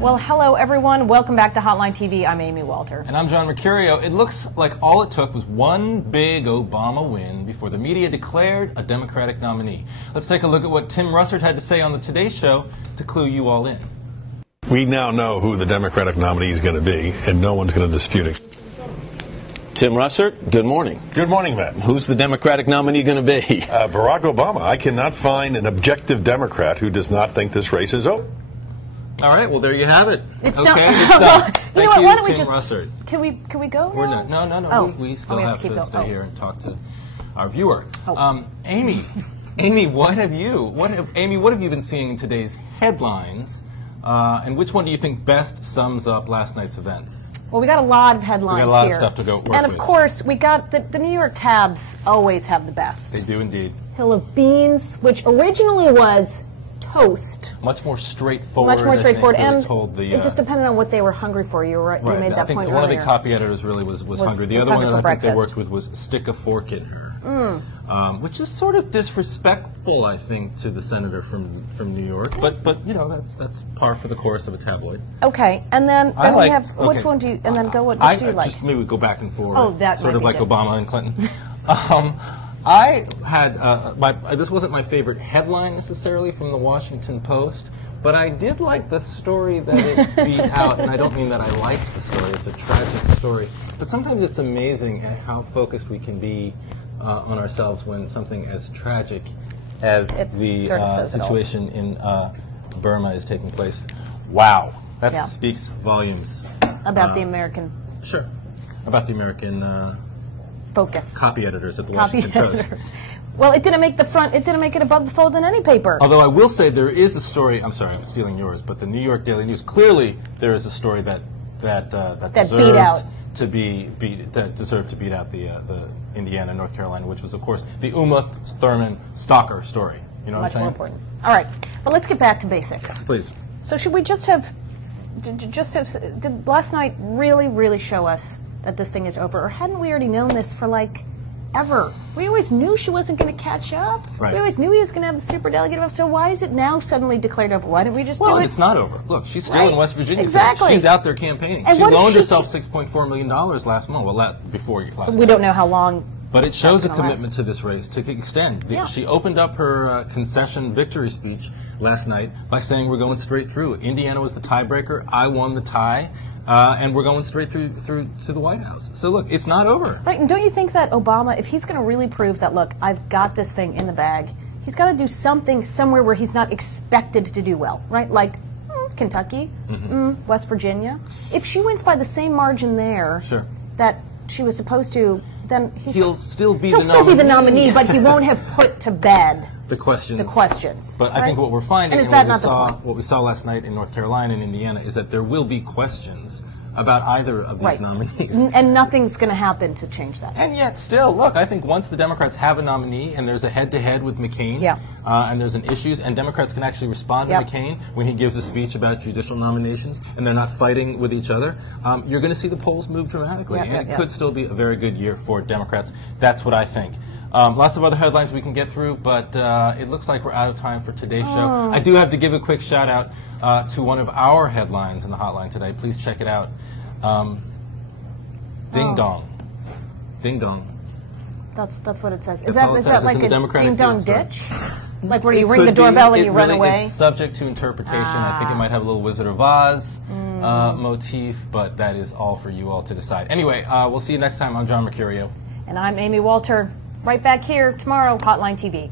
Well, hello everyone. Welcome back to Hotline TV. I'm Amy Walter. And I'm John Mercurio. It looks like all it took was one big Obama win before the media declared a Democratic nominee. Let's take a look at what Tim Russert had to say on the Today Show to clue you all in. We now know who the Democratic nominee is going to be, and no one's going to dispute it. Tim Russert, good morning. Good morning, Matt. Who's the Democratic nominee going to be? Barack Obama. I cannot find an objective Democrat who does not think this race is over. All right, well, there you have it. It's okay, done. it's done. You know what? Why don't we Tim just Russert. Can we go? We're now? No. Oh. We still we have to stay here and talk to our viewer. Oh. Amy, what have you been seeing in today's headlines? And which one do you think best sums up last night's events? Well, we got a lot of headlines here. We got a lot here. of stuff to go work And of with. course, we got the New York tabs always have the best. They do indeed. Hill of Beans, which originally was toast. Much more straightforward. And told the, it just depended on what they were hungry for. You were right. You made that point earlier. One of the copy editors really was hungry. The other one that I think they worked with was stick a fork in her, which is sort of disrespectful, I think, to the senator from New York. But you know that's par for the course of a tabloid. Okay, and then we have which one do you? And then go which do you like? Just maybe go back and forth. Oh, that sort of like good. Obama and Clinton. I had this wasn't my favorite headline necessarily from the Washington Post, but I did like the story that it beat out, and I don't mean that I liked the story. It's a tragic story, but sometimes it's amazing at how focused we can be on ourselves when something as tragic as the situation in Burma is taking place. Wow, that speaks volumes about the American. Sure, about the American. Focus. Copy editors at the Washington Post. Well, it didn't make the front. It didn't make it above the fold in any paper. Although I will say there is a story. I'm sorry, I'm stealing yours, but the New York Daily News clearly there is a story that deserved to beat out the Indiana, North Carolina, which was of course the Uma Thurman stalker story. You know what I'm saying? Much more important. All right, but let's get back to basics. Please. So should we did last night really show us that this thing is over, or hadn't we already known this for like ever? We always knew she wasn't going to catch up. Right. We always knew he was going to have the superdelegate. So why is it now suddenly declared over? Why didn't we just do it? Well, it's not over. Look, she's still in West Virginia. Exactly. She's out there campaigning. And she loaned herself $6.4 million last month. Well, before last we don't know how long. But it shows a commitment to this race to extend. Yeah. She opened up her concession victory speech last night by saying we're going straight through. Indiana was the tiebreaker. I won the tie. And we're going straight through to the White House. So look, it's not over. Right, and don't you think that Obama, if he's going to really prove that, look, I've got this thing in the bag, he's got to do something somewhere where he's not expected to do well, right? Like Kentucky, West Virginia. If she wins by the same margin there that she was supposed to, then he'll still be the nominee, but he won't have put to bed the questions. But I think what we're finding, and what we saw last night in North Carolina and Indiana, is that there will be questions about either of these nominees. And nothing's going to happen to change that. And yet, still, look, I think once the Democrats have a nominee and there's a head-to-head with McCain, and there's an issues, and Democrats can actually respond to McCain when he gives a speech about judicial nominations, and they're not fighting with each other, you're going to see the polls move dramatically. And it could still be a very good year for Democrats. That's what I think. Lots of other headlines we can get through, but it looks like we're out of time for today's show. I do have to give a quick shout out to one of our headlines in the hotline today. Please check it out. Ding dong. Ding dong. That's what it says. Is that like a ding dong ditch? Like where you ring the doorbell and you run away? It's subject to interpretation. I think it might have a little Wizard of Oz motif, but that is all for you all to decide. Anyway, we'll see you next time. I'm John Mercurio. And I'm Amy Walter. Right back here tomorrow, Hotline TV.